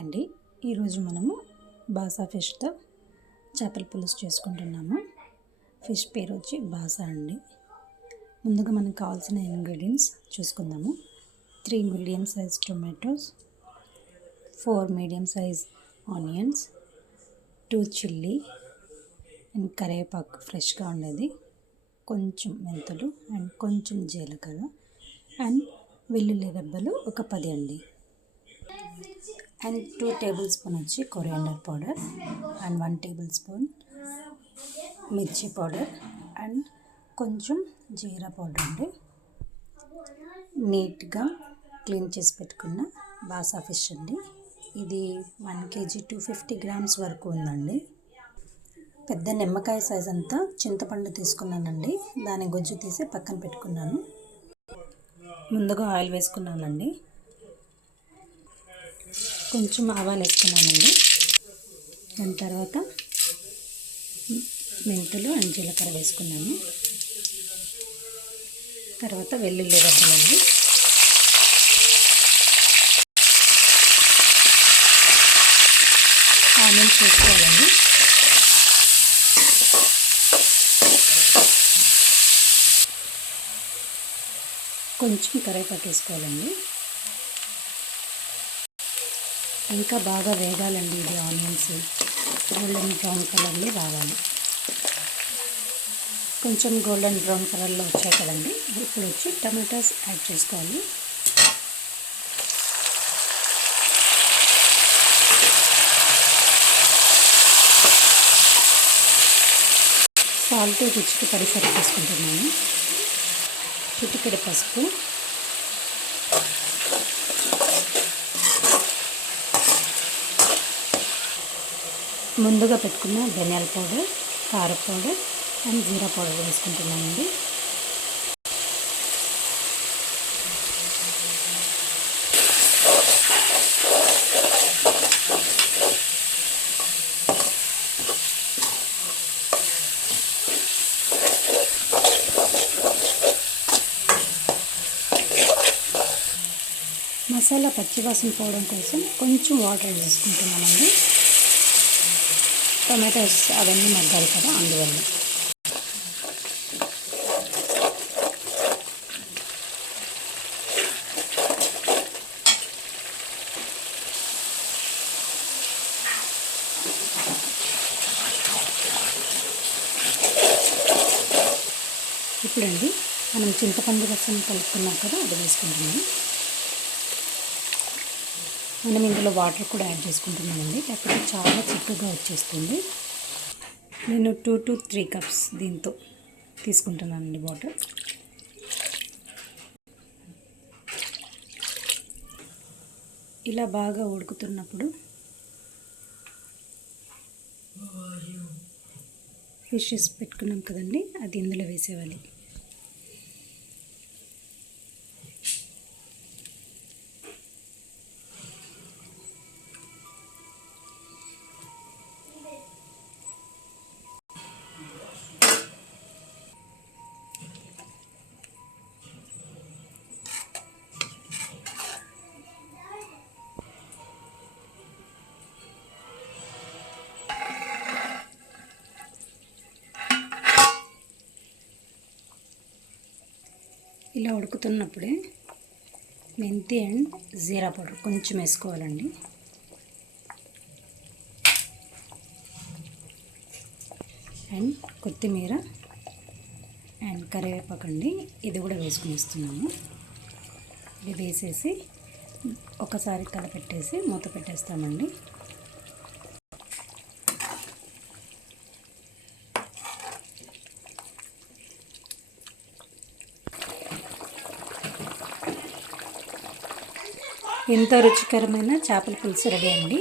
Hi అండి, ఈరోజు మనము బాసా ఫిష్తో చేపల పులుసు చేసుకుంటున్నాము. ఫిష్ పేరు వచ్చి బాసా అండి. ముందుగా మనకు కావాల్సిన ఇంగ్రీడియంట్స్ చూసుకుందాము. 3 medium size tomatoes, 4 medium size onions, 2 chilli and కరివేపాకు ఫ్రెష్గా ఉండేది, కొంచెం మెంతులు అండ్ కొంచెం జీలకర్ర అండ్ వెల్లుల్లి రెబ్బలు ఒక 10 అండి. అండ్ 2 టేబుల్ స్పూన్ వచ్చి coriander powder and 1 table spoon మిర్చి పౌడర్ అండ్ కొంచెం జీరా పౌడర్ అండి. నీట్గా క్లీన్ చేసి పెట్టుకున్న బాసా ఫిష్ అండి. ఇది 1 kg 250 grams వరకు ఉందండి. పెద్ద నిమ్మకాయ సైజ్ అంతా చింతపండు తీసుకున్నానండి. దాని గుజ్జు తీసి పక్కన పెట్టుకున్నాను. ముందుగా ఆయిల్ వేసుకున్నానండి. కొంచెం ఆవాలు వేసుకున్నానండి. దాని తర్వాత మెంతులు అండ్ జీలకర్ర వేసుకున్నాను. తర్వాత వెల్లుల్లి రెబ్బలండి. ఆనియన్స్ వేసుకోవాలండి. కొంచెం కరివేపాకు వేసుకోవాలండి. ఇంకా బాగా వేగాలండి. ఇది ఆనియన్స్ గోల్డెన్ బ్రౌన్ కలర్లో రావాలి. కొంచెం గోల్డెన్ బ్రౌన్ కలర్లో వచ్చాయి కదండి. ఇప్పుడు వచ్చి టమాటాస్ యాడ్ చేసుకోవాలి. సాల్ట్ రుచికి సరిపడా తీసుకుంటున్నాను. చిటికెడు పసుపు, ముందుగా పెట్టుకున్న ధనియాల పౌడర్, కారం పౌడర్ అండ్ జీరా పౌడర్ వేసుకుంటున్నానండి. మసాలా పచ్చివాసన పోవడం కోసం కొంచెం వాటర్ వేసుకుంటున్నానండి. టొమాటోస్ అవన్నీ మగ్గాలి కదా, అందువల్ల. ఇప్పుడండి మనం చింతపండు రసం కలుపుకున్నాం కదా, అది వేసుకుంటున్నాము. మనం ఇందులో వాటర్ కూడా యాడ్ చేసుకుంటున్నామండి, లేకపోతే చాలా చిక్కగా వచ్చేస్తుంది. నేను 2 to 3 cups దీంతో తీసుకుంటున్నానండి వాటర్. ఇలా బాగా ఉడుకుతున్నప్పుడు ఫిషెస్ పెట్టుకున్నాం కదండి, అది ఇందులో వేసేవాలి. ఇలా ఉడుకుతున్నప్పుడే మెంతి అండ్ జీరా పౌడర్ కొంచెం వేసుకోవాలండి. అండ్ కొత్తిమీర అండ్ కరివేపాకు అండి, ఇది కూడా వేసుకుని ఇస్తున్నాము. ఇది వేసేసి ఒకసారి కలపెట్టేసి మూత పెట్టేస్తామండి. ఎంతో రుచికరమైన చేపల పులుసు రెడీ అండి.